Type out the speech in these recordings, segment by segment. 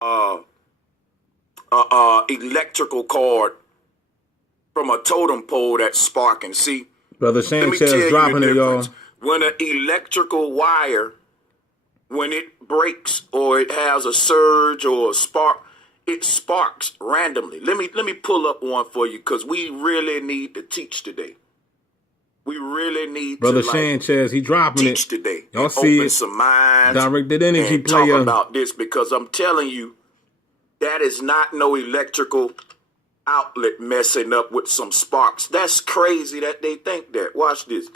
uh, electrical cord from a totem pole that's sparking. See, Brother let me tell Sanchez you dropping the it, y'all. difference. When an electrical wire, when it breaks or it has a surge or a spark, it sparks randomly. Let me pull up one for you because we really need to teach today. We really need Brother to Sanchez, he dropping teach it today. Y'all see open it. some minds. Directed energy and player. talk about this because I'm telling you, that is not no electrical outlet messing up with some sparks. That's crazy that they think that. Watch this.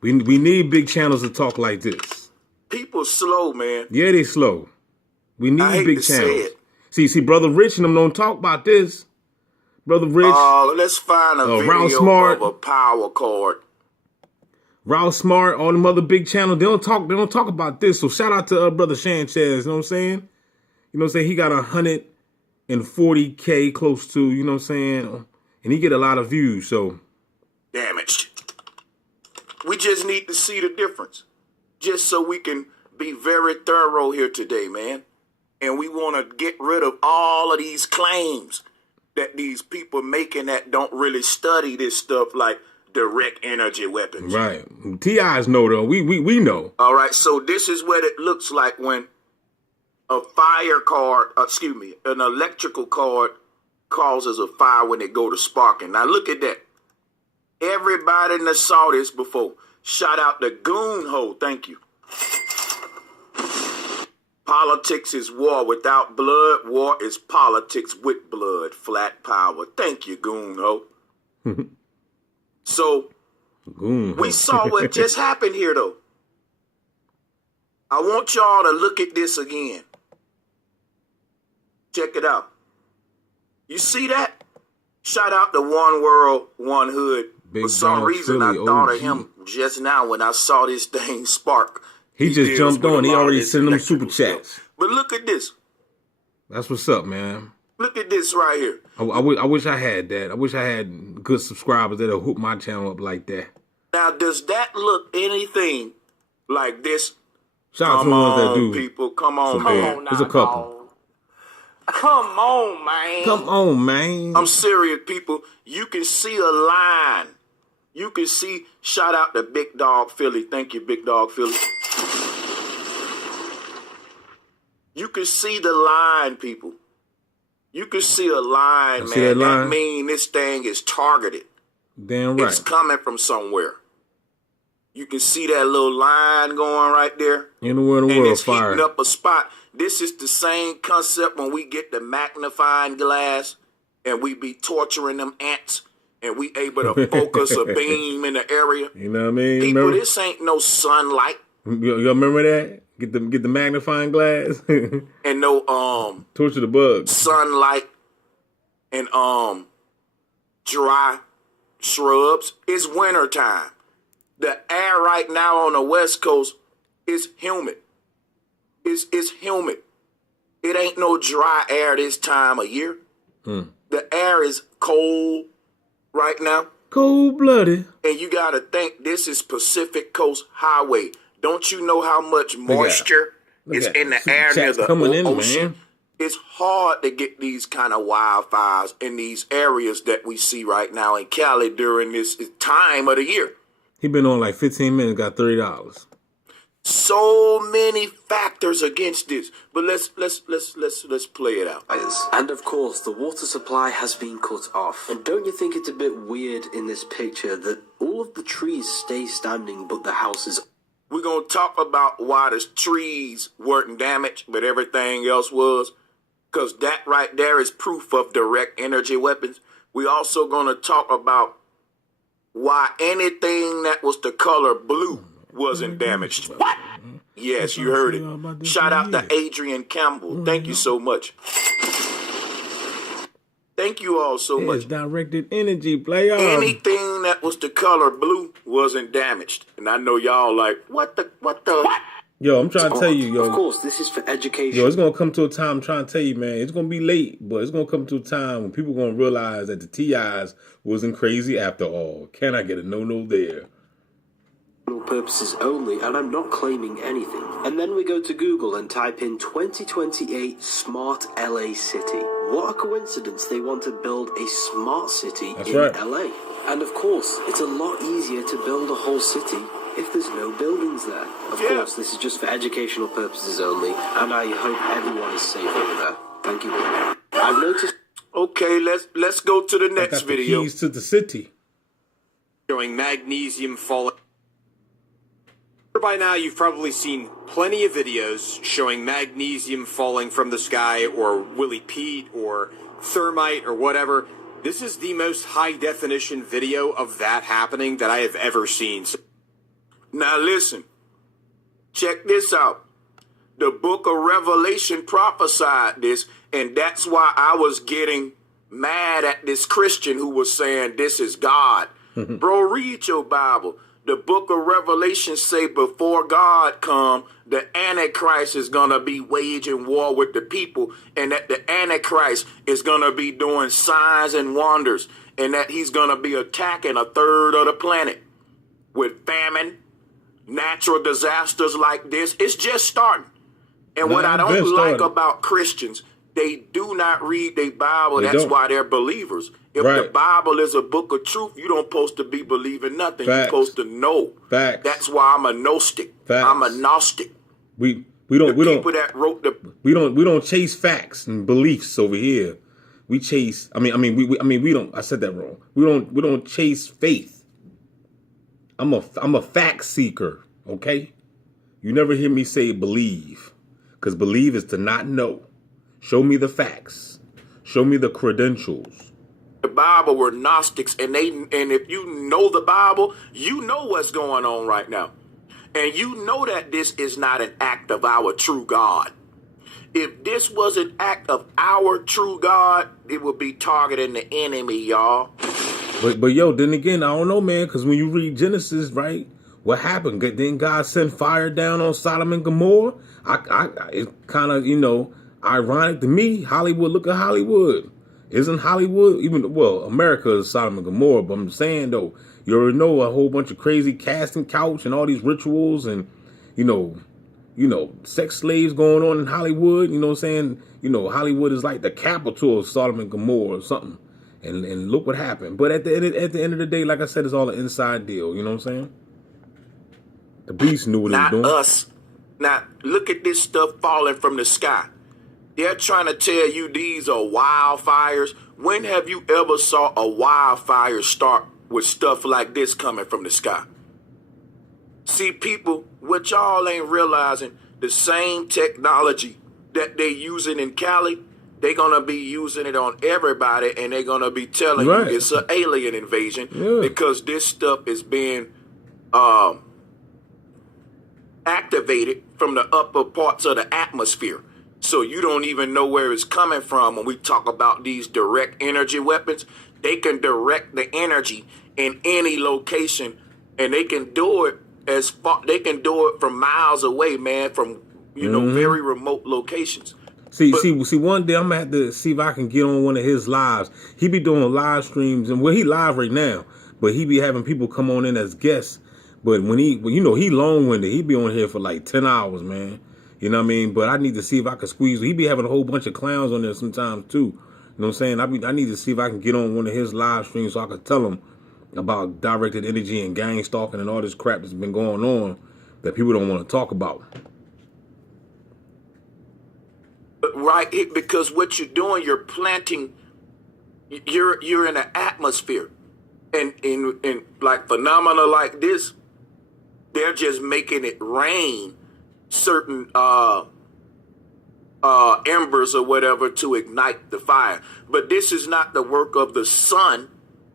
We need big channels to talk like this. People slow, man. Yeah, they slow. We I need hate big to say channels. it. See, Brother Rich and them don't talk about this. Brother Rich, Let's find a Route video Smart, of a power cord. Route Smart, all them other big channels, they don't talk about this. So shout out to Brother Sanchez, you know what I'm saying? You know what I'm saying? He got 140K close to, you know what I'm saying? And he get a lot of views, so. Damaged. We just need to see the difference. Just so we can be very thorough here today, man. And we want to get rid of all of these claims that these people making that don't really study this stuff like direct energy weapons. Right. TIs know though. We know. All right. So this is what it looks like when a fire cord, an electrical cord causes a fire when it go to sparking. Now look at that. Everybody that saw this before. Shout out to Goon-Ho. Thank you. Politics is war without blood. War is politics with blood. Flat power. Thank you, Goon-Ho. So, we saw what just happened here, though. I want y'all to look at this again. Check it out. You see that? Shout out to One World, One Hood. Big For some reason, I thought of him just now when I saw this thing spark. He just jumped on. He already sent them super chats. Stuff. But look at this. That's what's up, man. Look at this right here. I wish I had that. I wish I had good subscribers that'll hook my channel up like that. Now, does that look anything like this? Shout out to the ones that do. People, come on, man. There's a couple. Come on, man. Come on, man. I'm serious, people. You can see a line. You can see, shout out to Big Dog Philly. Thank you, Big Dog Philly. You can see the line, people. You can see a line, man. That means this thing is targeted. Damn right. It's coming from somewhere. You can see that little line going right there. Anywhere in the world, fire. Heating up a spot. This is the same concept when we get the magnifying glass and we be torturing them ants and we able to focus a beam in the area. You know what I mean? People, remember? This ain't no sunlight. You remember that? Get the magnifying glass. And no torture the bugs. Sunlight and dry shrubs. It's winter time. The air right now on the West Coast is humid. It's humid. It ain't no dry air this time of year. The air is cold right now. Cold-blooded. And you got to think this is Pacific Coast Highway. Don't you know how much moisture is in the air near the ocean? It's hard to get these kind of wildfires in these areas that we see right now in Cali during this time of the year. He been on like 15 minutes, got $30. So many factors against this, but let's play it out. And of course, the water supply has been cut off. And don't you think it's a bit weird in this picture that all of the trees stay standing, but the houses? We're gonna talk about why the trees weren't damaged, but everything else was, because that right there is proof of direct energy weapons. We also gonna talk about why anything that was the color blue wasn't damaged. What? Yes, you heard it. Shout out to Adrian Campbell. Thank you so much. Thank you all so much. It's directed energy, player. Anything that was the color blue wasn't damaged. And I know y'all like, what? Yo, I'm trying to tell you, yo. Of course, this is for education. Yo, it's going to come to a time, I'm trying to tell you, man. It's going to be late, but it's going to come to a time when people going to realize that the TIs wasn't crazy after all. Can I get a no-no there? purposes only, and I'm not claiming anything. And then we go to Google and type in 2028 Smart LA City. What a coincidence they want to build a smart city in LA. And of course, it's a lot easier to build a whole city if there's no buildings there. Of course, this is just for educational purposes only, and I hope everyone is safe over there. Thank you. I've noticed... Okay, let's go to the next video. Keys to the city. Showing magnesium falling. By now, you've probably seen plenty of videos showing magnesium falling from the sky, or Willie Pete, or thermite, or whatever. This is the most high-definition video of that happening that I have ever seen. Now listen, check this out. The book of Revelation prophesied this, and that's why I was getting mad at this Christian who was saying this is God. Bro, read your Bible. The book of Revelation say before God come, the Antichrist is going to be waging war with the people, and that the Antichrist is going to be doing signs and wonders, and that he's going to be attacking a third of the planet with famine, natural disasters like this. It's just starting. And what I don't like about Christians, they do not read their Bible. That's why they're believers. If the Bible is a book of truth, you don't supposed to be believing nothing. You're supposed to know. That's why I'm a Gnostic. I'm a Gnostic. We don't chase facts and beliefs over here. We chase. We don't. I said that wrong. We don't chase faith. I'm a fact seeker. Okay, you never hear me say believe, because believe is to not know. Show me the facts. Show me the credentials. The Bible were Gnostics, and if you know the Bible, you know what's going on right now. And you know that this is not an act of our true God. If this was an act of our true God, it would be targeting the enemy, y'all. But yo, then again, I don't know, man, because when you read Genesis, right, what happened? Didn't God send fire down on Sodom and Gomorrah? It's kind of, ironic to me. Hollywood, look at Hollywood. Isn't Hollywood, America is Sodom and Gomorrah, but I'm saying, though, you already know a whole bunch of crazy casting couch and all these rituals and, sex slaves going on in Hollywood. You know what I'm saying? Hollywood is like the capital of Sodom and Gomorrah or something. And look what happened. But at the end of the day, like I said, it's all an inside deal. You know what I'm saying? The beast knew what he was doing. Not us. Now, look at this stuff falling from the sky. They're trying to tell you these are wildfires. When have you ever saw a wildfire start with stuff like this coming from the sky? See, people, what y'all ain't realizing, the same technology that they using in Cali, they're going to be using it on everybody, and they're going to be telling you it's an alien invasion because this stuff is being activated from the upper parts of the atmosphere. So you don't even know where it's coming from. When we talk about these direct energy weapons, they can direct the energy in any location, and they can do it from miles away, man, from very remote locations. See, one day I'm gonna have to see if I can get on one of his lives. He be doing live streams, and he live right now, but he be having people come on in as guests. But when he long-winded, he be on here for like 10 hours, man. You know what I mean? But I need to see if I can squeeze. He be having a whole bunch of clowns on there sometimes too. You know what I'm saying? I need to see if I can get on one of his live streams so I can tell him about directed energy and gang stalking and all this crap that's been going on that people don't want to talk about. Right, because what you're doing, you're planting. You're in an atmosphere, and like phenomena like this, they're just making it rain certain embers or whatever to ignite the fire. But this is not the work of the sun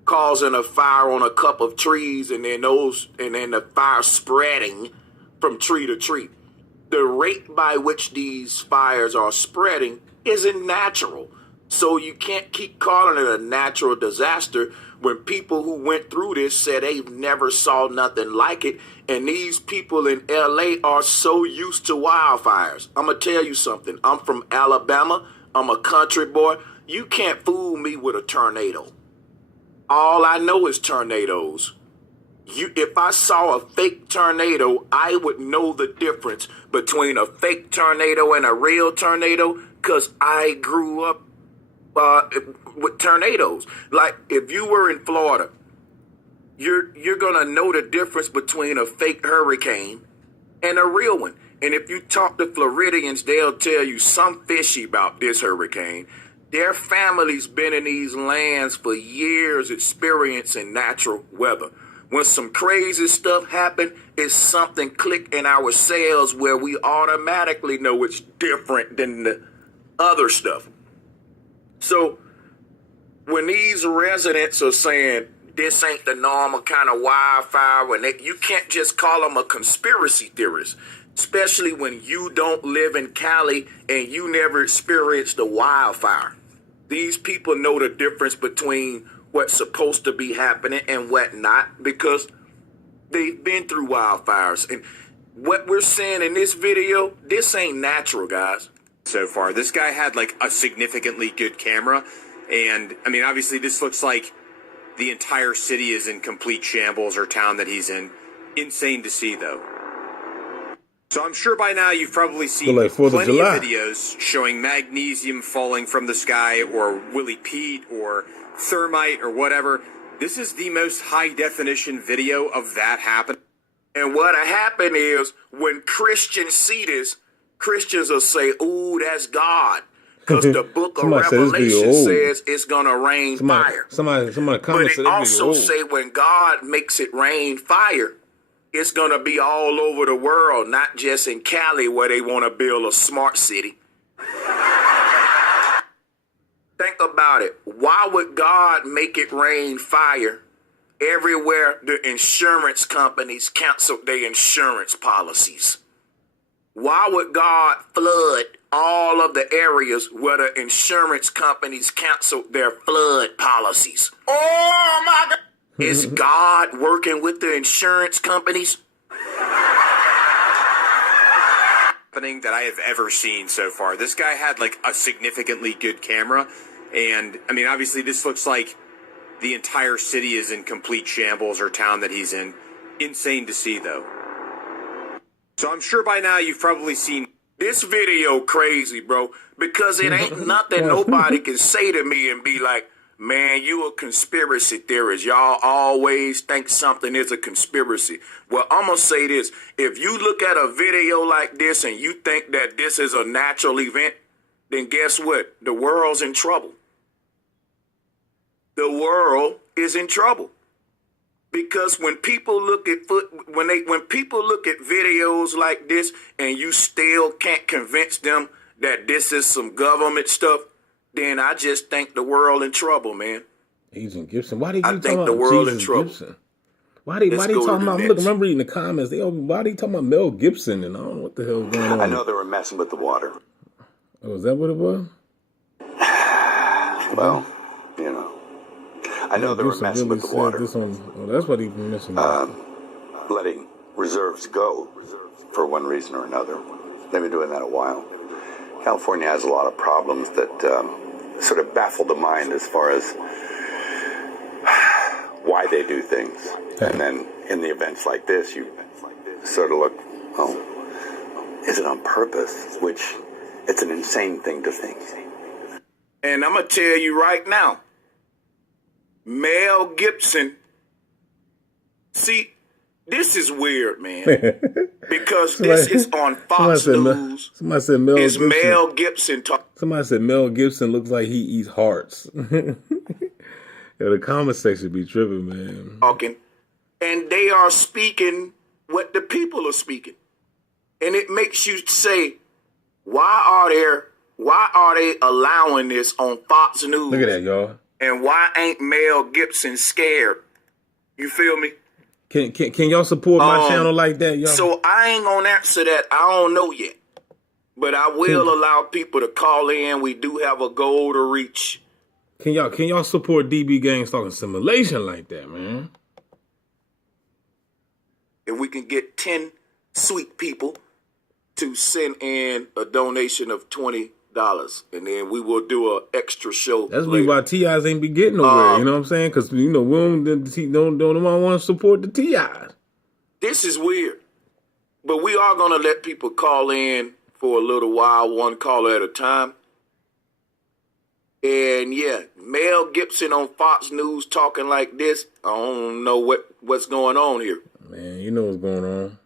causing a fire on a cup of trees and then the fire spreading from tree to tree. The rate by which these fires are spreading isn't natural. So you can't keep calling it a natural disaster when people who went through this said they never saw nothing like it. And these people in LA are so used to wildfires. I'm going to tell you something. I'm from Alabama. I'm a country boy. You can't fool me with a tornado. All I know is tornadoes. If I saw a fake tornado, I would know the difference between a fake tornado and a real tornado because I grew up with tornadoes. Like if you were in Florida, you're gonna know the difference between a fake hurricane and a real one. And if you talk to Floridians, they'll tell you something fishy about this hurricane. Their family's been in these lands for years experiencing natural weather. When some crazy stuff happen, it's something click in our cells where we automatically know it's different than the other stuff. So when these residents are saying this ain't the normal kind of wildfire, you can't just call them a conspiracy theorist, especially when you don't live in Cali and you never experienced a wildfire. These people know the difference between what's supposed to be happening and what not because they've been through wildfires. And what we're seeing in this video, this ain't natural, guys. So far, this guy had like a significantly good camera. And I mean, obviously this looks like the entire city is in complete shambles or town that he's in. Insane to see though. So I'm sure by now you've probably seen like plenty of videos showing magnesium falling from the sky or Willie Pete or thermite or whatever. This is the most high definition video of that happening. And what happened is when Christians see this, Christians will say, ooh, that's God. Because the book of Revelation says it's going to rain fire. Somebody but it also say when God makes it rain fire, it's going to be all over the world, not just in Cali where they want to build a smart city. Think about it. Why would God make it rain fire everywhere the insurance companies cancel their insurance policies? Why would God flood all of the areas where the insurance companies canceled their flood policies? Oh my God. Is God working with the insurance companies? That I have ever seen so far. This guy had like a significantly good camera. And I mean, obviously this looks like the entire city is in complete shambles or town that he's in. Insane to see though. So I'm sure by now you've probably seen this video crazy, bro, because it ain't nothing nobody can say to me and be like, man, you a conspiracy theorist. Y'all always think something is a conspiracy. Well, I'm going to say this. If you look at a video like this and you think that this is a natural event, then guess what? The world's in trouble. The world is in trouble. Because when people look at when people look at videos like this and you still can't convince them that this is some government stuff, then I just think the world in trouble, man. Agent Gibson. Why did you talk about the world in trouble? Gibson? Why they talking about? I remember reading the comments. Why they talking about Mel Gibson? And I don't know what the hell's going on. I know they were messing with the water. Oh, is that what it was? Well, you know, I know they were messing with the water. That's what he been missing. Letting reserves go for one reason or another. They've been doing that a while. California has a lot of problems that sort of baffle the mind as far as why they do things. And then in the events like this, you sort of look, oh, is it on purpose? Which it's an insane thing to think. And I'm going to tell you right now, Mel Gibson, see, this is weird, man. Because this is on Fox News. Somebody said Mel Gibson. Mel Gibson somebody said Mel Gibson looks like he eats hearts. Yeah, the comment section be tripping, man. Talking, and they are speaking what the people are speaking. And it makes you say, why are they allowing this on Fox News? Look at that, y'all. And why ain't Mel Gibson scared? You feel me? Can y'all support my channel like that, y'all? So I ain't gonna answer that. I don't know yet. But I will allow people to call in. We do have a goal to reach. Can y'all support DB Gang Stalking Simulation like that, man? If we can get 10 sweet people to send in a donation of $20, and then we will do an extra show. That's later. why T.I.'s ain't be getting nowhere. You know what I'm saying? Because we don't want to support the T.I.'s. This is weird, but we are gonna let people call in for a little while, one caller at a time. And yeah, Mel Gibson on Fox News talking like this. I don't know what's going on here. Man, you know what's going on.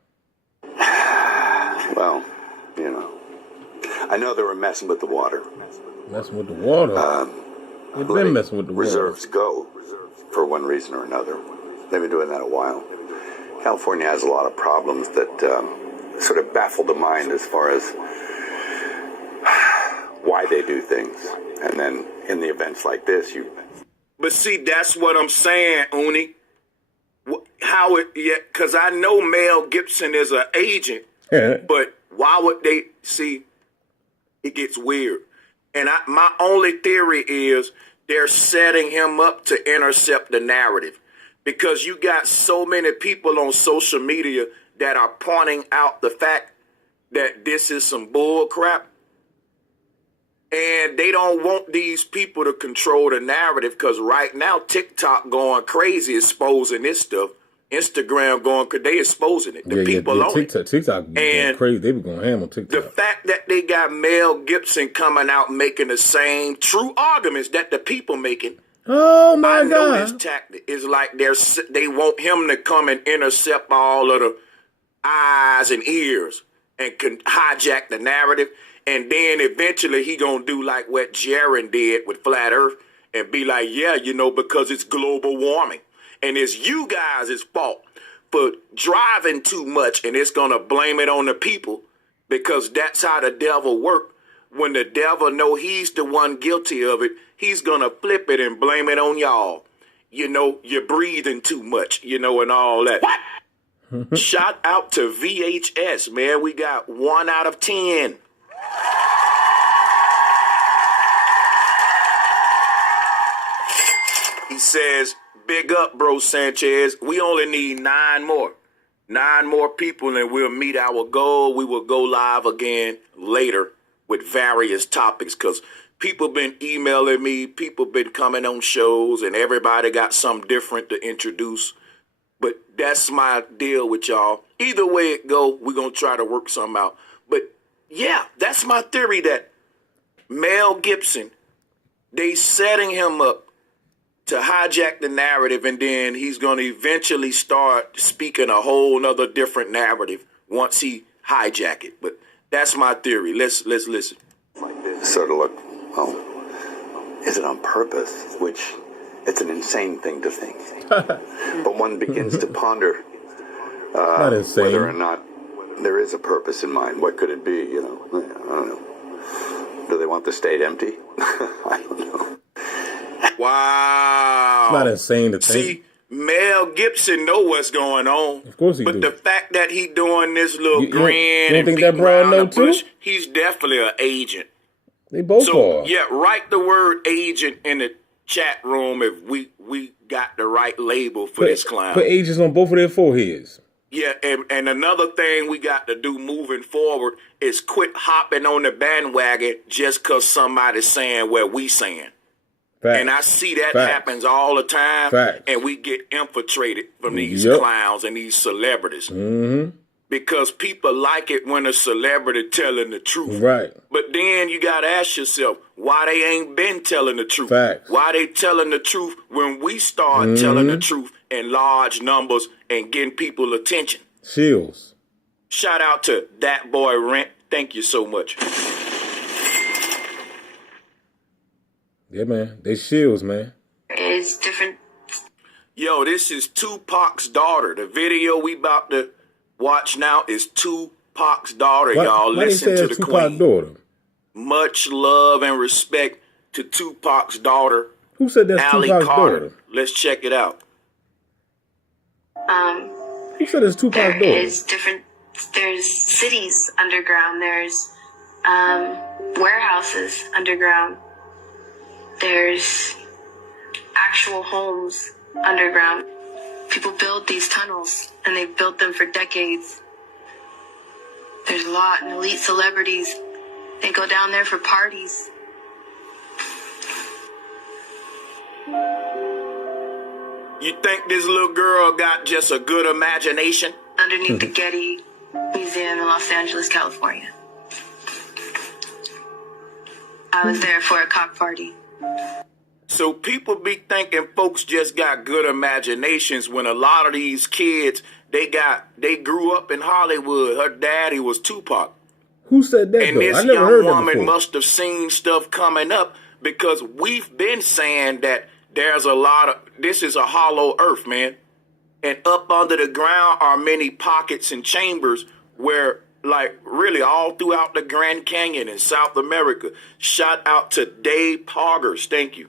Well, I know they were messing with the water. Messing with the water? They've been messing with the water. Reserves go for one reason or another. They've been doing that a while. California has a lot of problems that sort of baffle the mind as far as why they do things. And then in the events like this, But see, that's what I'm saying, Uni. Because I know Mel Gibson is an agent, but why would they see? It gets weird. And my only theory is they're setting him up to intercept the narrative. Because you got so many people on social media that are pointing out the fact that this is some bull crap. And they don't want these people to control the narrative because right now TikTok going crazy exposing this stuff. Instagram going crazy, they exposing it. The people on TikTok going crazy. They be going ham on TikTok. The fact that they got Mel Gibson coming out making the same true arguments that the people making. Oh my God! I know this tactic is like they want him to come and intercept all of the eyes and ears and can hijack the narrative, and then eventually he gonna do like what Jaron did with Flat Earth and be like, yeah, because it's global warming and it's you guys' fault for driving too much, and it's gonna blame it on the people because that's how the devil works. When the devil know he's the one guilty of it, he's going to flip it and blame it on y'all. You're breathing too much, and all that. What? Shout out to VHS, man. We got 1 out of 10. He says, big up, bro Sanchez. We only need 9 more. 9 more people and we'll meet our goal. We will go live again later with various topics because people been emailing me, people been coming on shows, and everybody got something different to introduce. But that's my deal with y'all. Either way it go, we're going to try to work something out. But yeah, that's my theory that Mel Gibson, they setting him up to hijack the narrative, and then he's going to eventually start speaking a whole nother different narrative once he hijack it. But that's my theory. Let's listen. Sort of look, is it on purpose? Which it's an insane thing to think. But one begins to ponder whether or not there is a purpose in mind. What could it be? I don't know. Do they want the state empty? I don't know. Wow. It's not insane to think. See, Mel Gibson know what's going on. Of course he do. But the fact that he doing this little grin you and think that Brown know too? He's definitely an agent. They both are. Yeah, write the word agent in the chat room if we got the right label for this clown. Put agents on both of their foreheads. Yeah, and another thing we got to do moving forward is quit hopping on the bandwagon just because somebody's saying what we saying. Facts. And I see that happens all the time. Facts. And we get infiltrated from these clowns and these celebrities. Mm-hmm. Because people like it when a celebrity telling the truth. Right. But then you got to ask yourself, why they ain't been telling the truth? Facts. Why they telling the truth when we start telling the truth in large numbers and getting people attention? Shields. Shout out to That Boy Rent. Thank you so much. Yeah, man. They shields, man. It's different. Yo, this is Tupac's daughter. The video we about to watch now is Tupac's daughter, y'all. Listen to the Queen. Daughter? Much love and respect to Tupac's daughter. Who said that's Allie Tupac's Carter. daughter? Let's check it out. Who said it's Tupac's daughter? There's different. There's cities underground. There's warehouses underground. There's actual homes underground. People build these tunnels, and they've built them for decades. There's a lot, and elite celebrities They go down there for parties. You think this little girl got just a good imagination? Underneath the Getty Museum in Los Angeles, California. I was there for a cock party. So people be thinking folks just got good imaginations when a lot of these kids, they grew up in Hollywood. Her daddy was Tupac. Who said that, And though? this I never young heard that woman before. must have seen stuff coming up because we've been saying that there's a lot of, this is a hollow earth, man. And up under the ground are many pockets and chambers where, like, really all throughout the Grand Canyon in South America. Shout out to Dave Poggers. Thank you.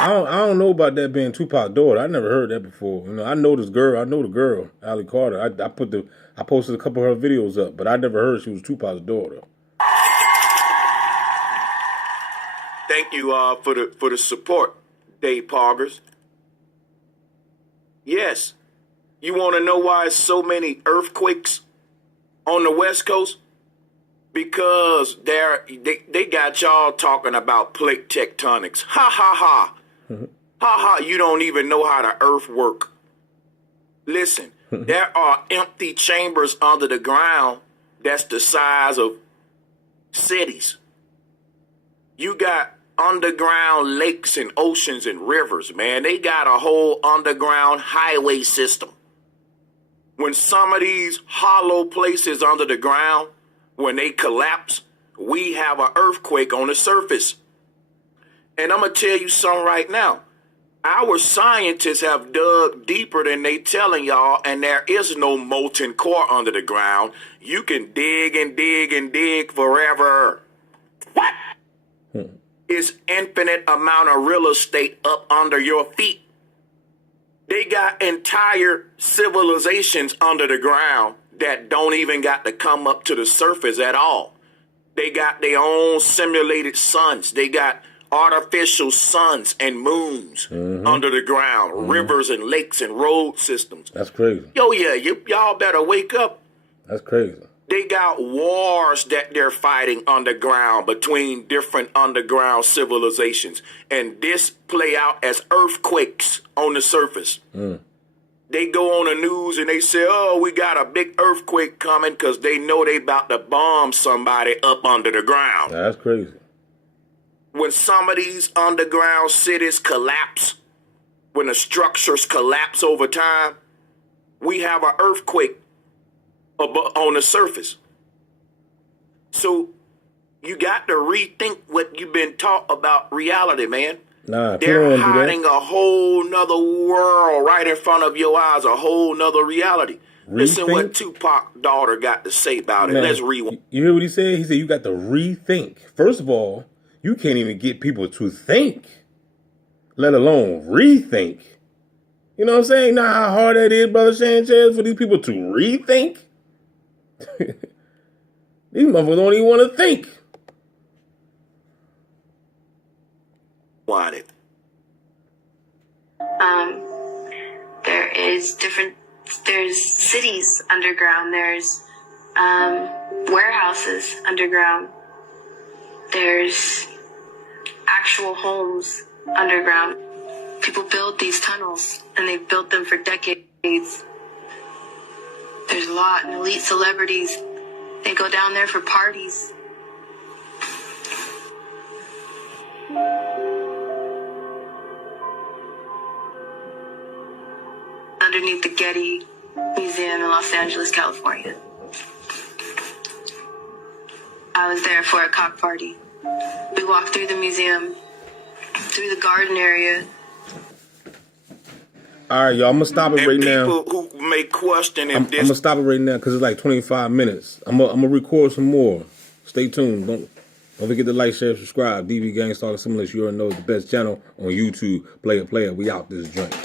I don't know about that being Tupac's daughter. I never heard that before. You know, I know this girl. I know the girl, Allie Carter. I posted a couple of her videos up, but I never heard she was Tupac's daughter. Thank you for the support, Dave Poggers. Yes. You want to know why so many earthquakes on the West Coast? Because they got y'all talking about plate tectonics. Ha ha ha. Ha ha, you don't even know how the earth work. Listen, there are empty chambers under the ground that's the size of cities. You got underground lakes and oceans and rivers, man. They got a whole underground highway system. When some of these hollow places under the ground, when they collapse, we have an earthquake on the surface. And I'm going to tell you something right now. Our scientists have dug deeper than they telling y'all, and there is no molten core under the ground. You can dig and dig and dig forever. What? It's infinite amount of real estate up under your feet. They got entire civilizations under the ground that don't even got to come up to the surface at all. They got their own simulated suns. They got artificial suns and moons under the ground, rivers and lakes and road systems. That's crazy. Yo, yeah, y'all better wake up. That's crazy. They got wars that they're fighting underground between different underground civilizations. And this play out as earthquakes on the surface. They go on the news and they say, oh, we got a big earthquake coming because they know they about to bomb somebody up under the ground. That's crazy. When some of these underground cities collapse, when the structures collapse over time, we have an earthquake on the surface. So you got to rethink what you've been taught about reality, man. Nah, they're hiding a whole nother world right in front of your eyes, a whole nother reality. Listen what Tupac's daughter got to say about it. Let's rewind. You hear what he said? He said you got to rethink. First of all, you can't even get people to think, let alone rethink. You know what I'm saying? Know how hard that is, Brother Sanchez, for these people to rethink? These motherfuckers don't even want to think. Want it? There's cities underground. There's warehouses underground. There's actual homes underground. People build these tunnels, and they've built them for decades. There's a lot of elite celebrities. They go down there for parties. Underneath the Getty Museum in Los Angeles, California. I was there for a cock party. We walked through the museum, through the garden area. All right, y'all, I'm going to stop it right now. People who may question if I'm going to stop it right now because it's like 25 minutes. I'm going to record some more. Stay tuned. Don't forget to like, share, subscribe. DV Gang Stalker Simulation, you already know, the best channel on YouTube. Player. We out this joint.